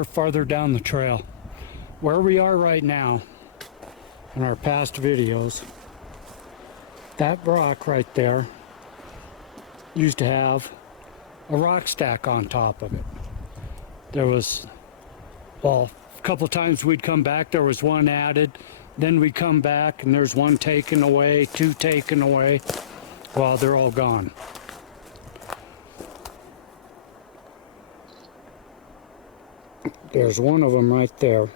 we're farther down the trail. Where we are right now, in our past videos, that rock right there used to have a rock stack on top of it. There was, well, a couple times we'd come back, there was one added. Then we'd come back and there's one taken away, two taken away. Well, they're all gone. There's one of them right there.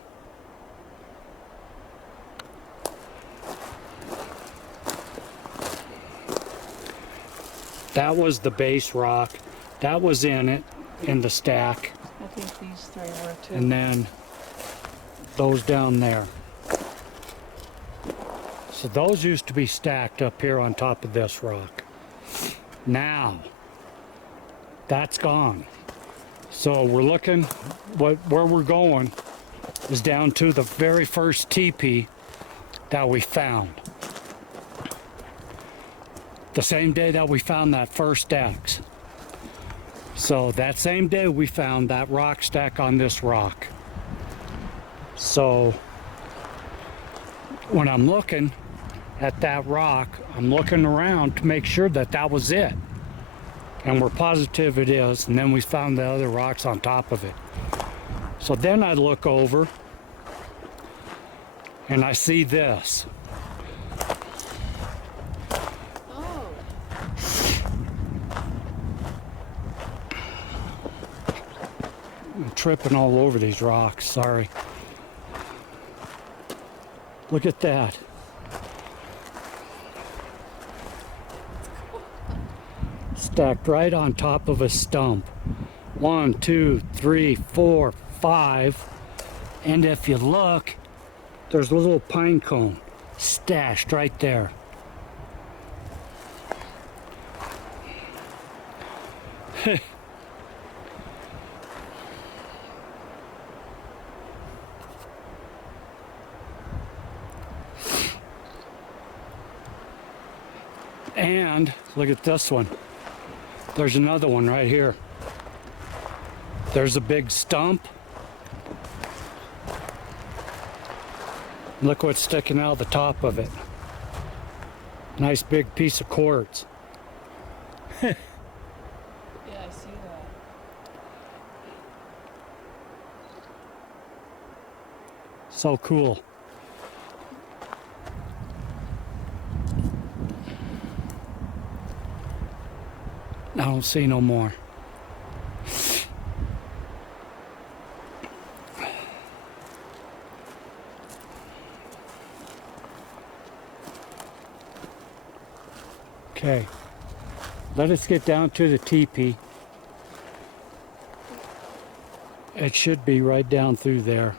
That was the base rock. That was in it, in the stack. I think these three were too. And then those down there. So those used to be stacked up here on top of this rock. Now, that's gone. So we're looking, where we're going is down to the very first teepee that we found. The same day that we found that first X. So that same day we found that rock stack on this rock. So when I'm looking at that rock, I'm looking around to make sure that that was it. And we're positive it is, and then we found the other rocks on top of it. So then I look over and I see this. Oh. I'm tripping all over these rocks, sorry. Look at that. Stacked right on top of a stump. 1, 2, 3, 4, 5. And if you look, there's a little pine cone stashed right there. And look at this one. There's another one right here. There's a big stump. Look what's sticking out of the top of it. Nice big piece of quartz. Yeah, I see that. So cool. I don't see no more. Okay, let us get down to the teepee. It should be right down through there.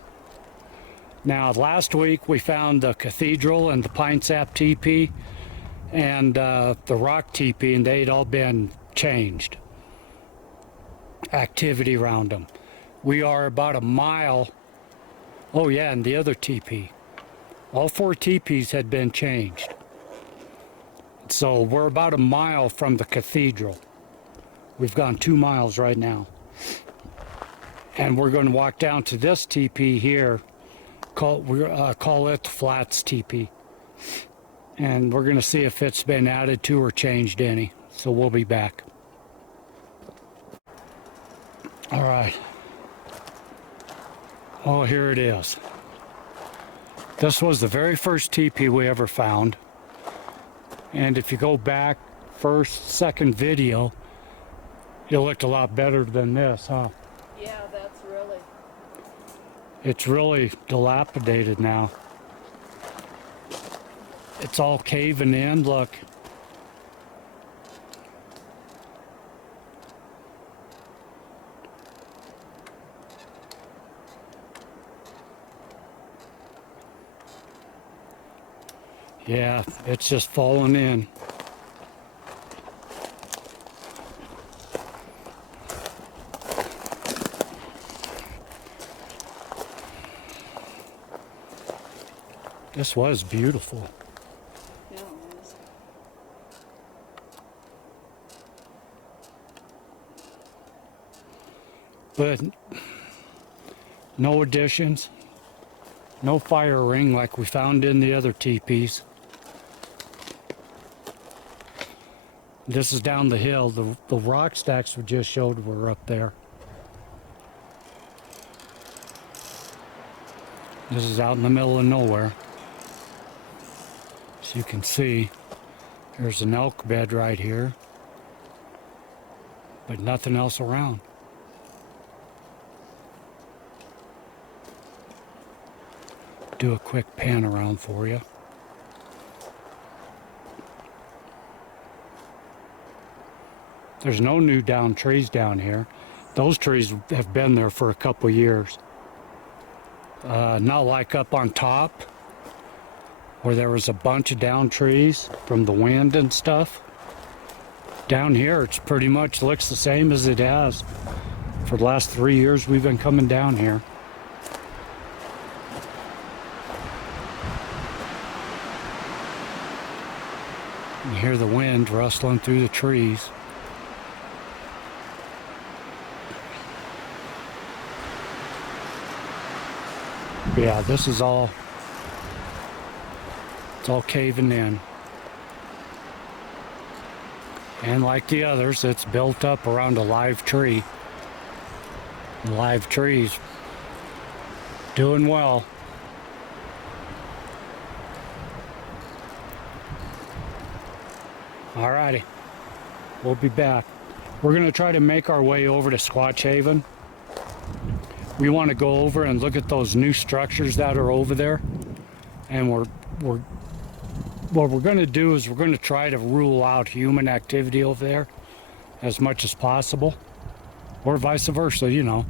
Now, last week we found the cathedral and the pine sap teepee and the rock teepee, and they'd all been changed. Activity around them. We are about a mile. Oh yeah, and the other teepee. All 4 teepees had been changed. So we're about a mile from the cathedral. We've gone 2 miles right now. And we're going to walk down to this teepee here. Call it the Flats teepee. And we're going to see if it's been added to or changed any. So we'll be back. All right. Oh, here it is. This was the very first teepee we ever found. And if you go back second video, it looked a lot better than this, huh? Yeah, that's really. It's really dilapidated now. It's all caving in, look. Yeah, it's just falling in. This was beautiful. Yeah, it was. But No additions. No fire ring like we found in the other teepees. This is down the hill. The rock stacks we just showed were up there. This is out in the middle of nowhere. As you can see, there's an elk bed right here, but nothing else around. Do a quick pan around for you. There's no new down trees down here. Those trees have been there for a couple years. Not like up on top, where there was a bunch of down trees from the wind and stuff. Down here, it's pretty much looks the same as it has for the last 3 years we've been coming down here. You hear the wind rustling through the trees. Yeah, this is all, it's all caving in. And like the others, it's built up around a live tree. The live trees doing well. Alrighty, we'll be back. We're gonna try to make our way over to Squatch-Haven. We want to go over and look at those new structures that are over there, and what we're going to do is we're going to try to rule out human activity over there as much as possible, or vice versa, you know.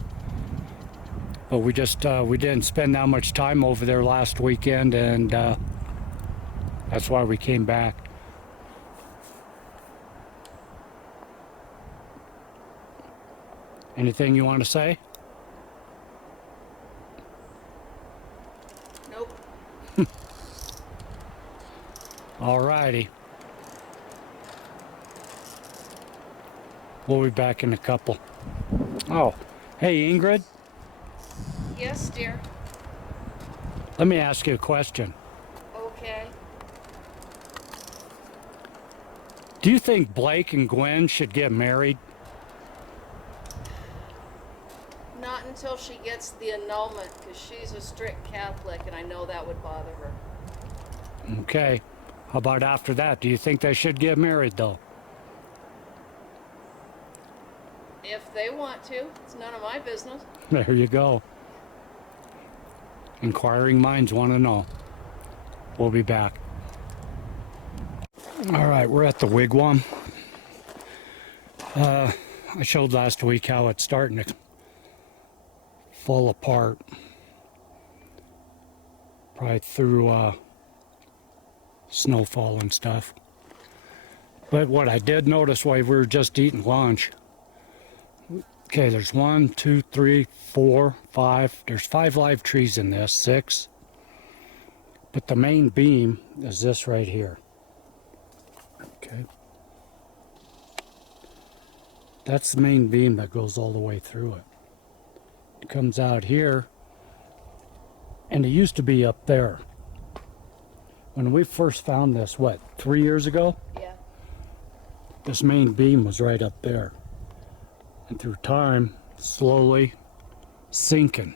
But we just we didn't spend that much time over there last weekend, and that's why we came back. Anything you want to say? Alrighty. We'll be back in a couple. Oh, hey Ingrid. Yes, dear. Let me ask you a question. Okay. Do you think Blake and Gwen should get married? Not until she gets the annulment, because she's a strict Catholic, and I know that would bother her. Okay. How about after that? Do you think they should get married though? If they want to, it's none of my business. There you go. Inquiring minds want to know. We'll be back. All right, we're at the wigwam. I showed last week how it's starting to fall apart. Probably through snowfall and stuff. But what I did notice while we were just eating lunch, okay, there's 1, 2, 3, 4, 5. There's 5 live trees in this, 6. But the main beam is this right here. Okay. That's the main beam that goes all the way through it. It comes out here, and it used to be up there. When we first found this, what, 3 years ago? Yeah. This main beam was right up there. And through time, slowly sinking.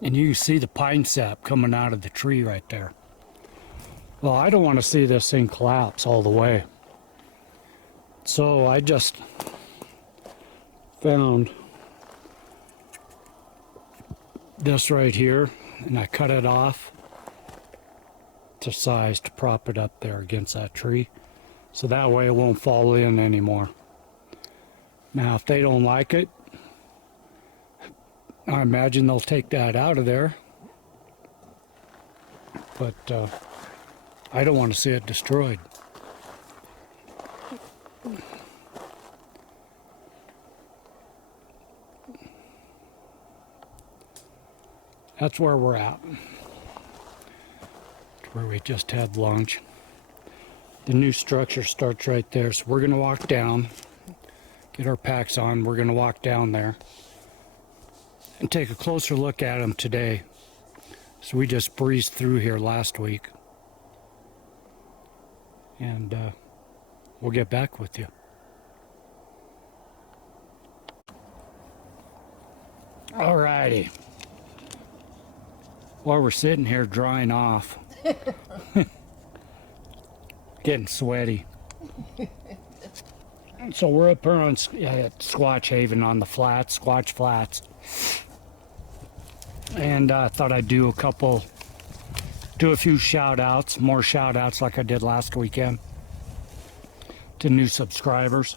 And you see the pine sap coming out of the tree right there. Well, I don't want to see this thing collapse all the way. So I just found this right here, and I cut it off to size to prop it up there against that tree, so that way it won't fall in anymore. Now if they don't like it, I imagine they'll take that out of there, but I don't want to see it destroyed. That's where we're at. It's where we just had lunch. The new structure starts right there, so we're going to walk down, get our packs on, we're going to walk down there, and take a closer look at them today. So we just breezed through here last week. And we'll get back with you. Alrighty. While we're sitting here drying off, getting sweaty. So we're up here on at Squatch-Haven on the flats, Squatch Flats. And I thought I'd do a few shout outs, more shout outs like I did last weekend to new subscribers.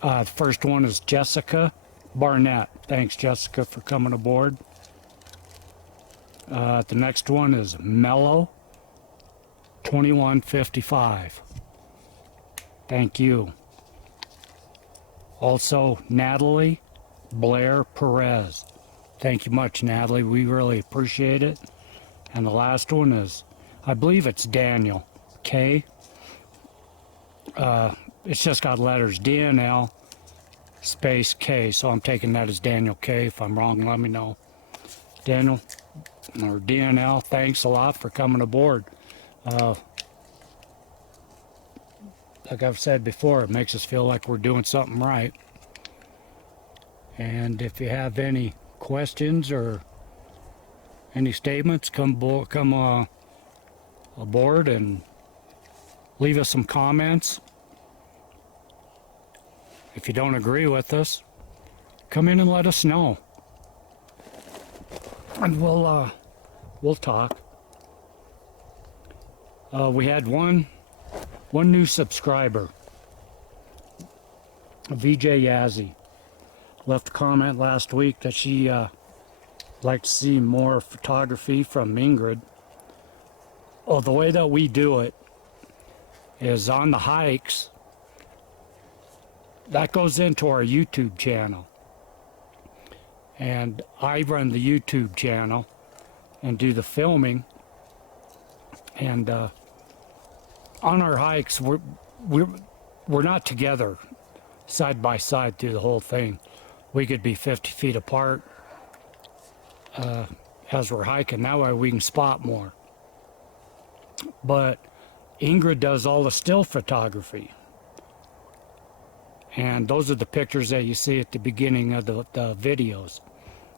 The first one is Jessica Barnett. Thanks, Jessica, for coming aboard. The next one is Mellow 2155. Thank you. Also, Natalie Blair Perez. Thank you much, Natalie. We really appreciate it. And the last one is, I believe it's Daniel K. It's just got letters DNL space K, so I'm taking that as Daniel K. If I'm wrong, let me know. Daniel or DNL, thanks a lot for coming aboard. Like I've said before, it makes us feel like we're doing something right. And if you have any questions or any statements, come aboard and leave us some comments. If you don't agree with us, come in and let us know, and we'll talk. We had one new subscriber, VJ Yazzie, left a comment last week that she like to see more photography from Ingrid. Oh, the way that we do it is on the hikes. That goes into our YouTube channel. And I run the YouTube channel and do the filming. And on our hikes, we're not together side by side through the whole thing. We could be 50 feet apart as we're hiking. That way we can spot more. But Ingrid does all the still photography. And those are the pictures that you see at the beginning of the videos.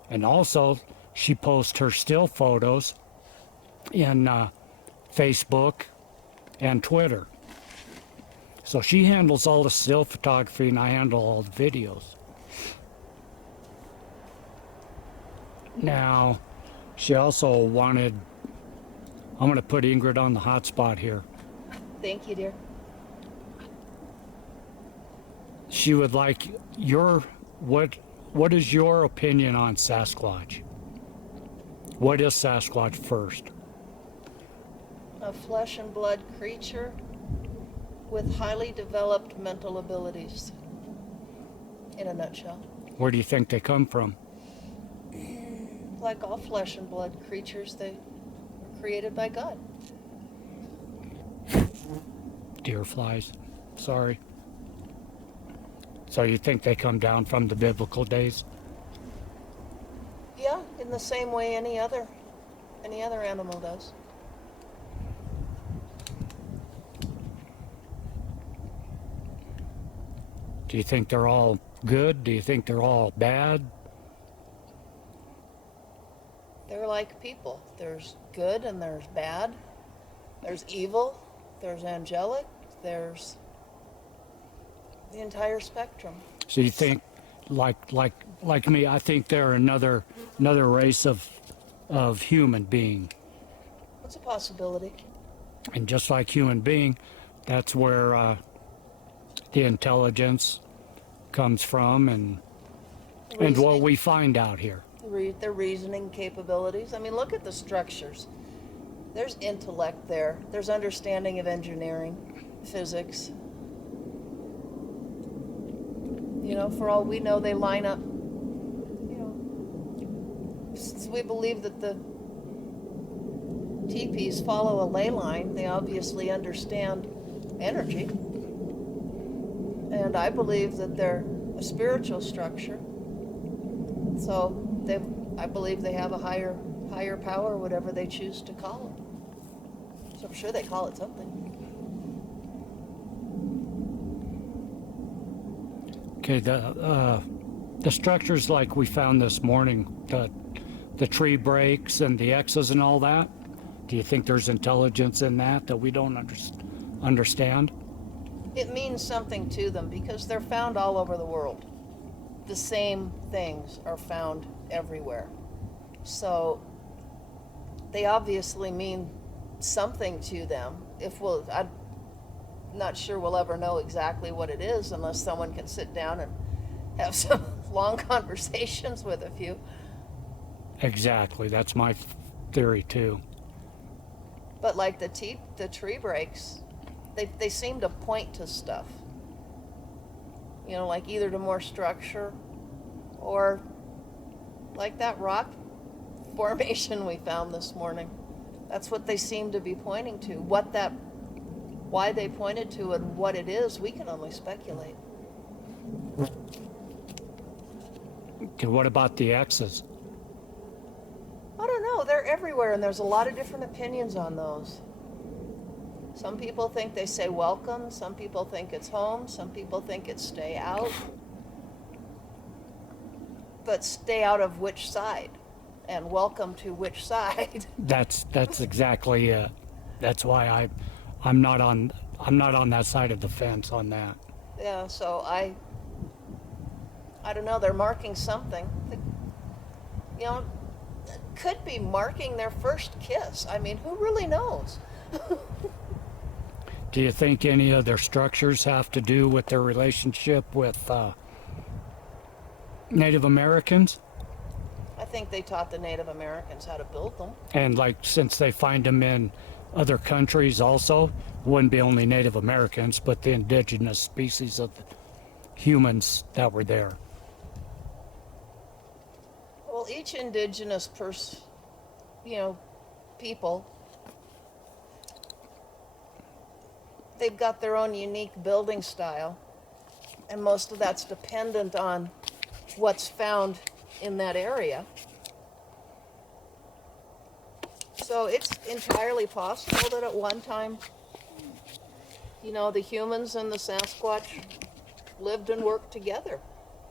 And also, she posts her still photos in Facebook and Twitter. So she handles all the still photography and I handle all the videos. Now, she also wanted, I'm going to put Ingrid on the hot spot here. Thank you, dear. She would like what is your opinion on Sasquatch? What is Sasquatch first? A flesh and blood creature with highly developed mental abilities, in a nutshell. Where do you think they come from? Like all flesh and blood creatures, they were created by God. Deer flies. Sorry. So you think they come down from the biblical days? Yeah, in the same way any other animal does. Do you think they're all good? Do you think they're all bad? They're like people. There's good and there's bad. There's evil. There's angelic. There's the entire spectrum. So you think, like me, I think they're another race of human being. That's a possibility. And just like human being, that's where the intelligence comes from, and what we find out here. Their reasoning capabilities. I mean, look at the structures. There's intellect there. There's understanding of engineering, physics. You know, for all we know, they line up. You know, since we believe that the teepees follow a ley line, they obviously understand energy. And I believe that they're a spiritual structure. So I believe they have a higher power, whatever they choose to call it. So I'm sure they call it something. Okay, the structures like we found this morning, the tree breaks and the X's and all that, do you think there's intelligence in that we don't understand? It means something to them because they're found all over the world. The same things are found everywhere. So they obviously mean something to them. I'm not sure we'll ever know exactly what it is unless someone can sit down and have some long conversations with a few. Exactly, that's my theory too. But like the tree breaks, they seem to point to stuff. You know, like either to more structure or like that rock formation we found this morning. That's what they seem to be pointing to. Why they pointed to it and what it is, we can only speculate. Okay, what about the X's? I don't know. They're everywhere, and there's a lot of different opinions on those. Some people think they say welcome. Some people think it's home. Some people think it's stay out. But stay out of which side? And welcome to which side? That's exactly it. That's why I'm not on that side of the fence on that. Yeah, so I don't know. They're marking something. You know, it could be marking their first kiss. I mean, who really knows? Do you think any of their structures have to do with their relationship with Native Americans? I think they taught the Native Americans how to build them. And like, since they find them in other countries also, wouldn't be only Native Americans, but the indigenous species of humans that were there. Well, each indigenous people, they've got their own unique building style, and most of that's dependent on what's found in that area. So it's entirely possible that at one time, the humans and the Sasquatch lived and worked together.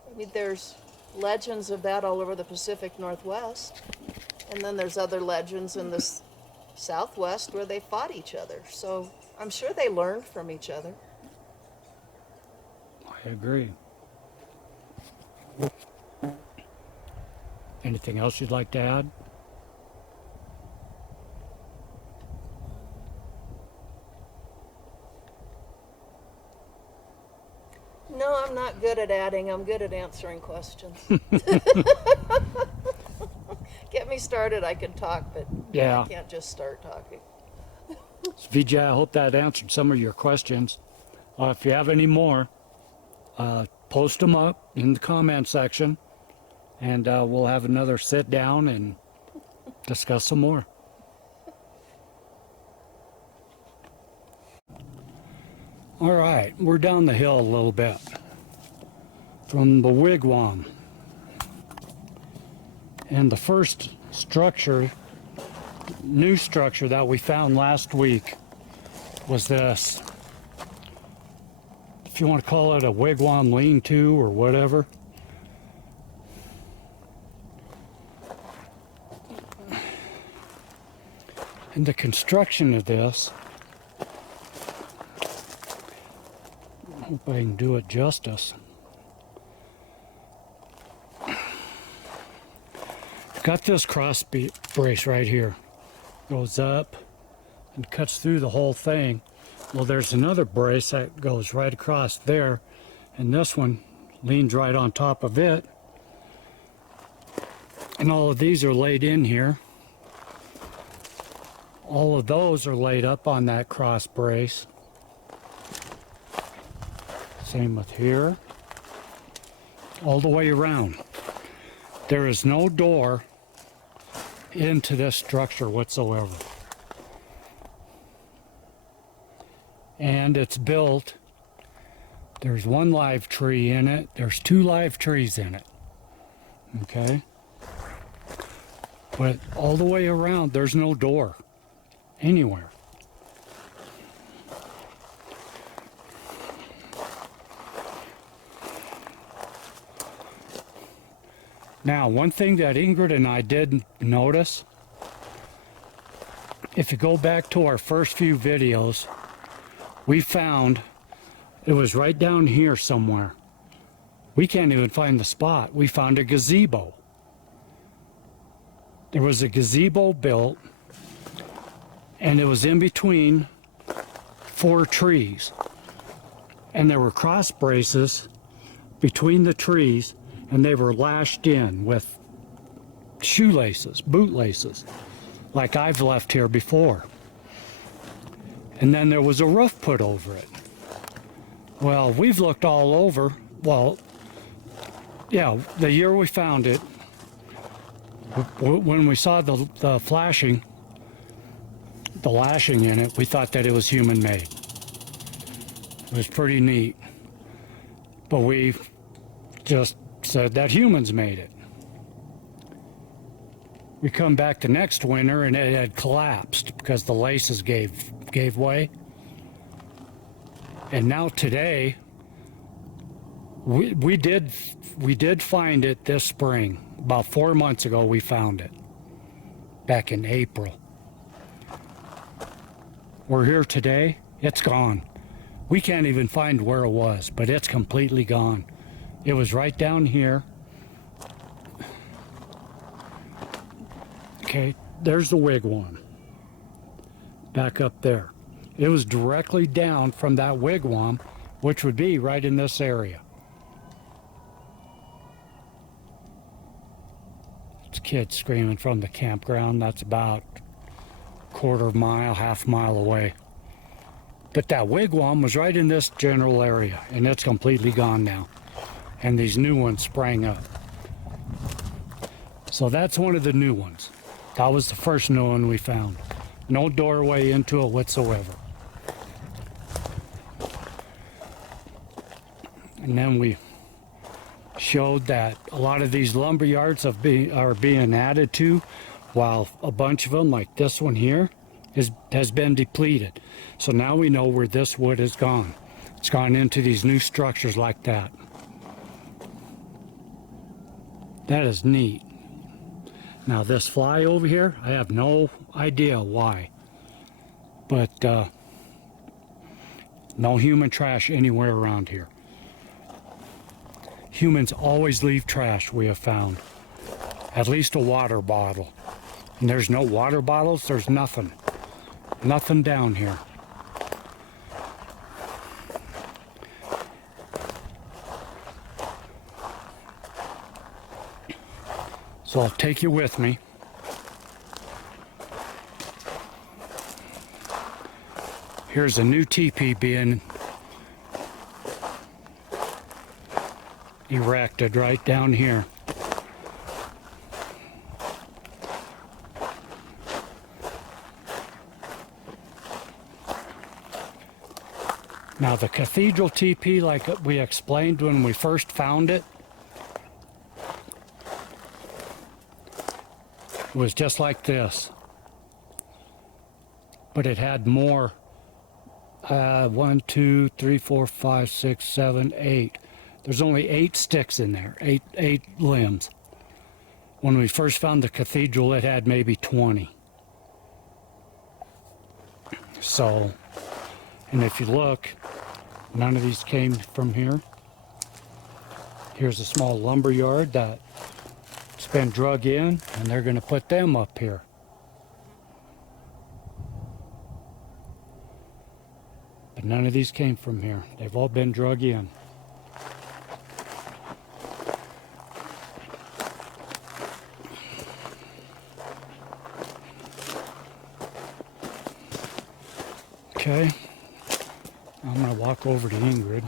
I mean, there's legends of that all over the Pacific Northwest, and then there's other legends in the Southwest where they fought each other. So I'm sure they learned from each other. I agree. Anything else you'd like to add? No, I'm not good at adding. I'm good at answering questions. Get me started, I can talk, but Yeah. I can't just start talking. VJ, I hope that answered some of your questions. If you have any more, post them up in the comment section, and we'll have another sit down and discuss some more. All right, we're down the hill a little bit from the wigwam. And the first new structure that we found last week was this. If you want to call it a wigwam lean-to or whatever. And the construction of this, I hope I can do it justice. Got this cross brace right here. Goes up and cuts through the whole thing. Well, there's another brace that goes right across there, and this one leans right on top of it. And all of these are laid in here. All of those are laid up on that cross brace. Same with here. All the way around. There is no door into this structure whatsoever. And it's built, there's one live tree in it, there's two live trees in it. Okay? But all the way around, there's no door anywhere. Now, one thing that Ingrid and I did notice, if you go back to our first few videos, we found it was right down here somewhere. We can't even find the spot. We found a gazebo. There was a gazebo built, and it was in between 4 trees. And there were cross braces between the trees, and they were lashed in with shoelaces, bootlaces, like I've left here before. And then there was a roof put over it. Well, we've looked all over. Well, yeah, the year we found it, when we saw the lashing in it, we thought that it was human-made. It was pretty neat. But we just said that humans made it. We come back the next winter and it had collapsed because the laces gave way. And now today, we did find it this spring. About 4 months ago we found it. Back in April. We're here today, it's gone. We can't even find where it was, but it's completely gone. It was right down here. Okay, there's the wigwam. Back up there. It was directly down from that wigwam, which would be right in this area. It's kids screaming from the campground. That's about a quarter mile, half mile away. But that wigwam was right in this general area, and it's completely gone now. And these new ones sprang up. So that's one of the new ones. That was the first new one we found. No doorway into it whatsoever. And then we showed that a lot of these lumber yards are being added to, while a bunch of them, like this one here, has been depleted. So now we know where this wood has gone. It's gone into these new structures like that. That is neat. Now this fly over here, I have no idea why. But no human trash anywhere around here. Humans always leave trash, we have found. At least a water bottle. And there's no water bottles, there's nothing. Nothing down here. So I'll take you with me. Here's a new teepee being erected right down here. Now the cathedral teepee, like we explained when we first found it, was just like this. But it had more. 1, 2, 3, 4, 5, 6, 7, 8. There's only 8 sticks in there, 8 limbs. When we first found the cathedral, it had maybe 20. So, and if you look, none of these came from here. Here's a small lumber yard that's been drug in, and they're going to put them up here. But none of these came from here. They've all been drug in. Okay, I'm going to walk over to Ingrid.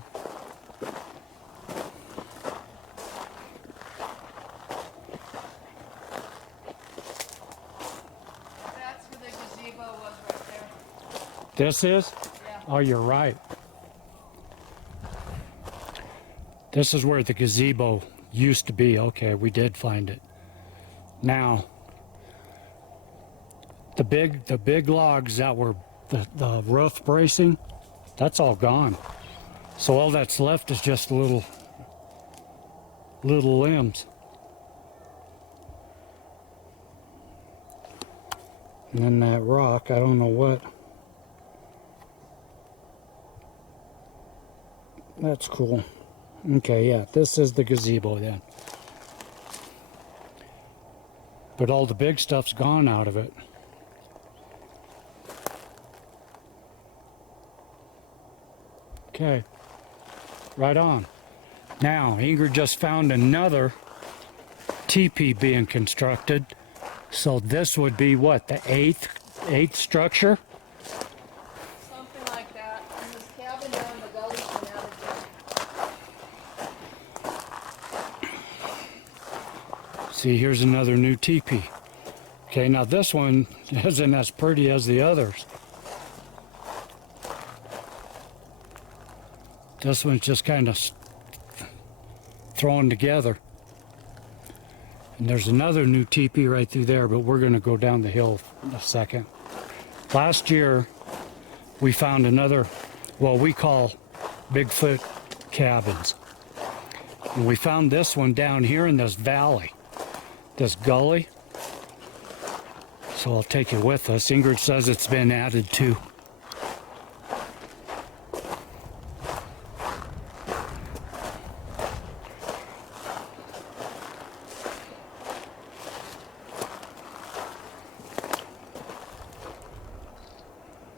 That's where the gazebo was right there. This is? Yeah. Oh, you're right. This is where the gazebo used to be. Okay, we did find it. Now, The big logs that were the roof bracing, that's all gone. So all that's left is just little limbs. And then that rock, I don't know what. That's cool. Okay, yeah, this is the gazebo then. But all the big stuff's gone out of it. Okay, right on. Now, Ingrid just found another teepee being constructed. So this would be what, the eighth structure? Something like that. And this cabin down the gully's been added in. See, here's another new teepee. Okay, now this one isn't as pretty as the others. This one's just kind of thrown together. And there's another new teepee right through there, but we're going to go down the hill in a second. Last year, we found another, what we call Bigfoot cabins. And we found this one down here in this valley, this gully. So I'll take it with us. Ingrid says it's been added to.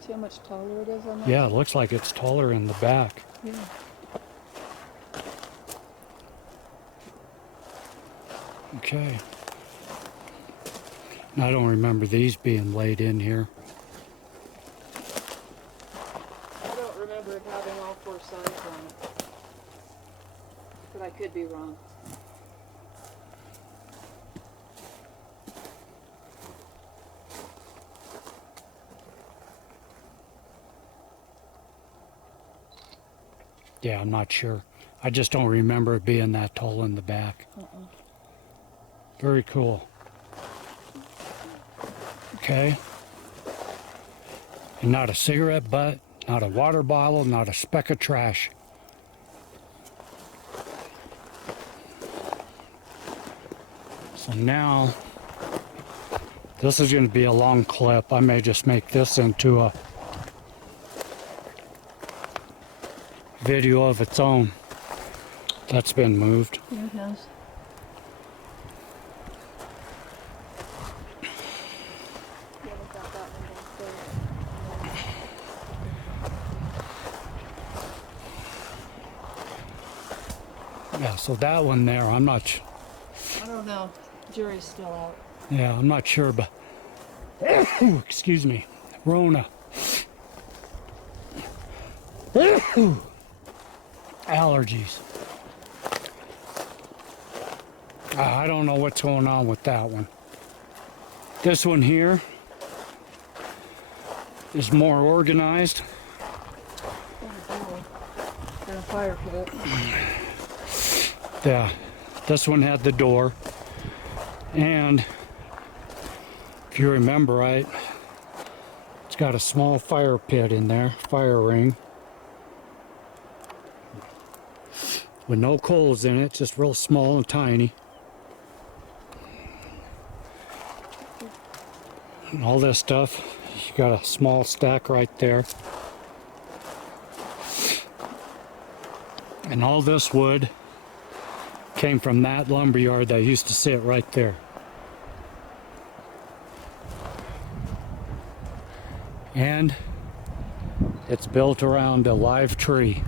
See how much taller it is on that? Yeah, it looks like it's taller in the back. Yeah. Okay. And I don't remember these being laid in here. I don't remember it having all four sides on it. But I could be wrong. Yeah, I'm not sure. I just don't remember it being that tall in the back. Very cool. Okay. And not a cigarette butt, not a water bottle, not a speck of trash. So now, this is going to be a long clip. I may just make this into a video of its own. That's been moved. Yeah, it has. Yeah, so that one there, I'm not I don't know. Jury's still out. yeah, I'm not sure, but excuse me, Rona. Allergies. I don't know what's going on with that one. This one here is more organized. Got a fire pit. Yeah, this one had the door, and if you remember right, it's got a small fire pit in there, fire ring, with no coals in it, just real small and tiny. And all this stuff, you got a small stack right there. And all this wood came from that lumber yard that used to sit right there. And it's built around a live tree.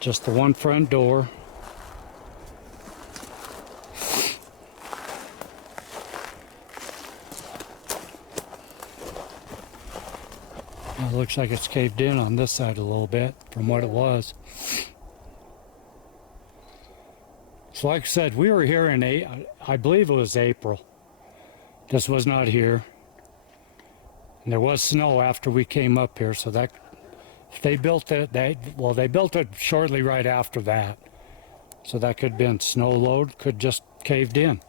Just the one front door. It looks like it's caved in on this side a little bit from what it was. So like I said, we were here in, I believe it was April. This was not here. And there was snow after we came up here, so that They built it, they built it shortly right after that. So that could have been snow load, could just caved in.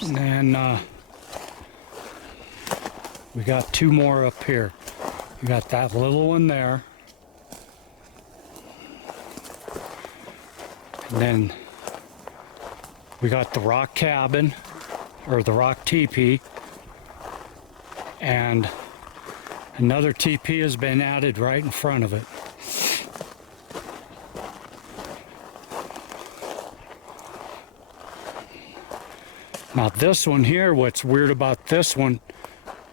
And then we got two more up here. We got that little one there. And then we got the rock cabin, or the rock teepee. And another teepee has been added right in front of it. Now this one here, what's weird about this one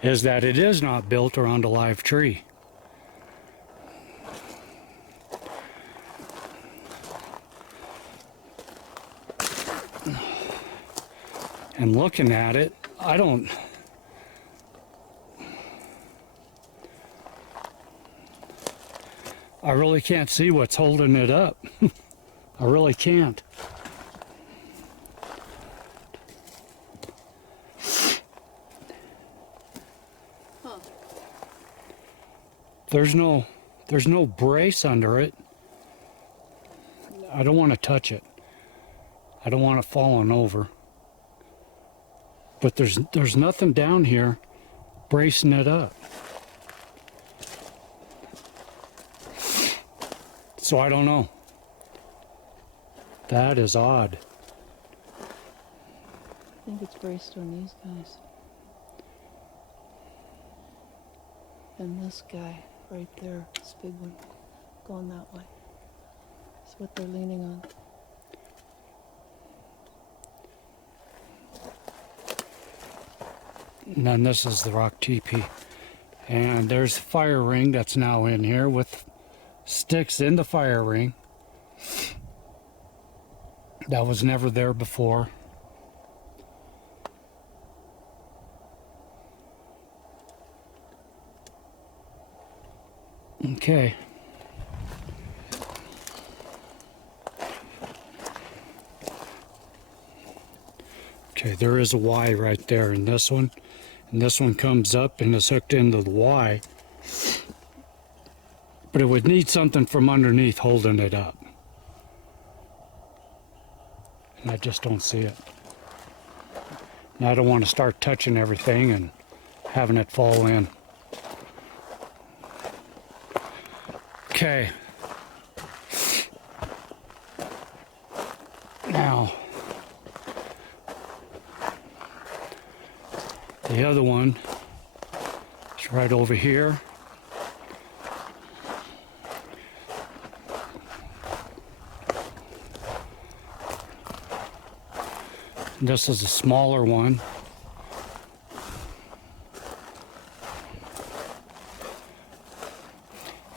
is that it is not built around a live tree. And looking at it, I really can't see what's holding it up. I really can't. Huh. There's no brace under it. I don't want to touch it. I don't want it falling over. But there's nothing down here bracing it up. So I don't know. That is odd. I think it's braced on these guys. And this guy right there, this big one, going that way. That's what they're leaning on. And then this is the rock teepee. And there's a fire ring that's now in here with sticks in the fire ring. That was never there before. Okay. Okay, there is a Y right there in this one. And this one comes up and is hooked into the Y. But it would need something from underneath holding it up. And I just don't see it. And I don't want to start touching everything and having it fall in. Okay. Now, the other one is right over here. This is a smaller one.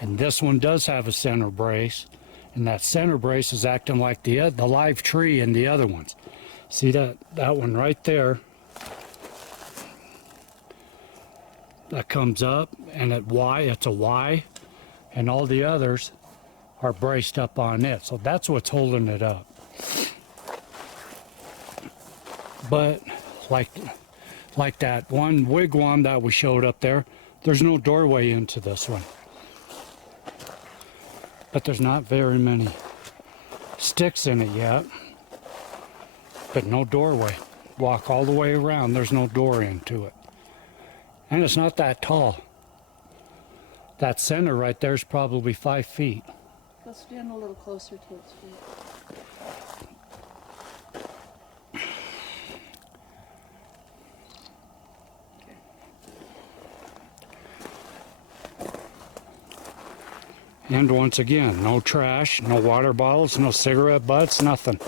And this one does have a center brace. And that center brace is acting like the live tree in the other ones. See that one right there? That comes up and it's a Y. And all the others are braced up on it. So that's what's holding it up. But like that one wigwam that we showed up there, there's no doorway into this one. But there's not very many sticks in it yet. But no doorway. Walk all the way around, there's no door into it. And it's not that tall. That center right there is probably 5 feet. Let's stand a little closer to its feet. And once again, no trash, no water bottles, no cigarette butts, nothing.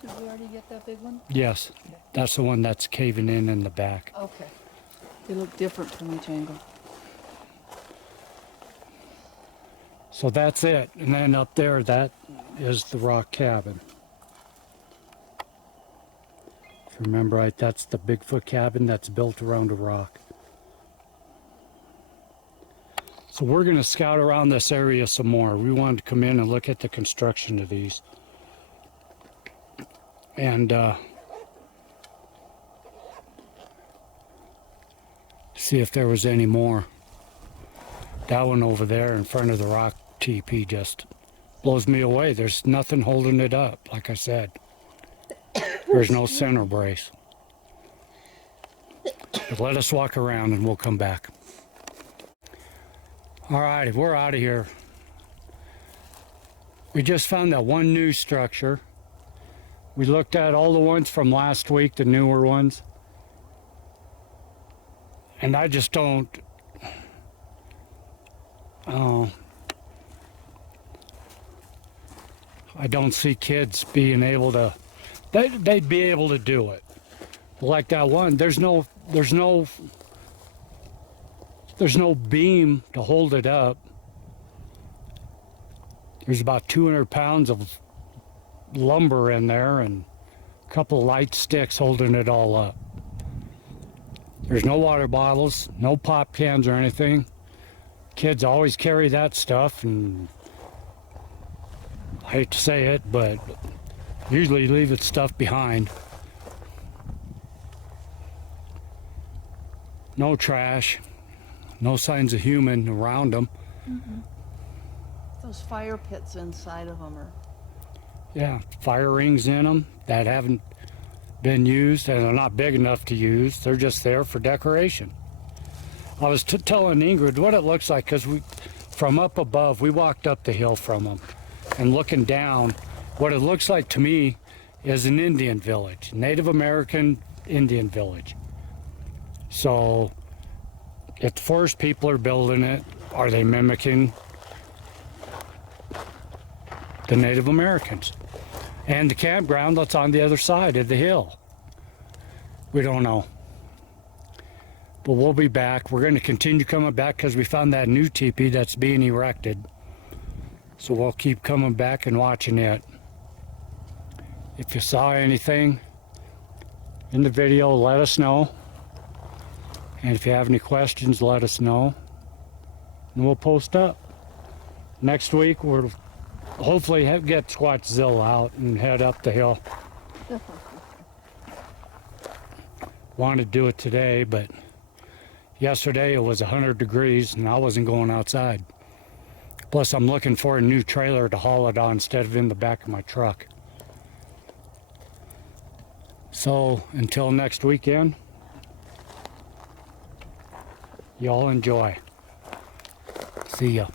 Did we already get that big one? Yes, that's the one that's caving in the back. Okay. They look different from each angle. So that's it. And then up there, that is the rock cabin. If you remember right, that's the Bigfoot cabin that's built around a rock. So we're going to scout around this area some more. We wanted to come in and look at the construction of these. And See if there was any more. That one over there in front of the rock teepee just blows me away. There's nothing holding it up, like I said. There's no center brace. But let us walk around and we'll come back. All right, we're out of here. We just found that one new structure. We looked at all the ones from last week, the newer ones. And I just don't... I don't see kids being able to... They'd be able to do it. Like that one, there's no beam to hold it up. There's about 200 pounds of lumber in there and a couple of light sticks holding it all up. There's no water bottles, no pop cans or anything. Kids always carry that stuff, and I hate to say it, but usually leave its stuff behind. No trash, no signs of human around them. Mm-hmm. Those fire pits inside of them are... Yeah, fire rings in them that haven't been used and are not big enough to use. They're just there for decoration. I was telling Ingrid what it looks like, because from up above, we walked up the hill from them, and looking down, what it looks like to me is an Indian village, Native American Indian village. So if the forest people are building it, are they mimicking the Native Americans? And the campground that's on the other side of the hill. We don't know. But we'll be back. We're going to continue coming back because we found that new teepee that's being erected. So we'll keep coming back and watching it. If you saw anything in the video, let us know. And if you have any questions, let us know. And we'll post up. Next week, we'll hopefully get Squatchzilla out and head up the hill. Wanted to do it today, but yesterday it was 100 degrees and I wasn't going outside. Plus, I'm looking for a new trailer to haul it on instead of in the back of my truck. So, until next weekend, y'all enjoy. See ya.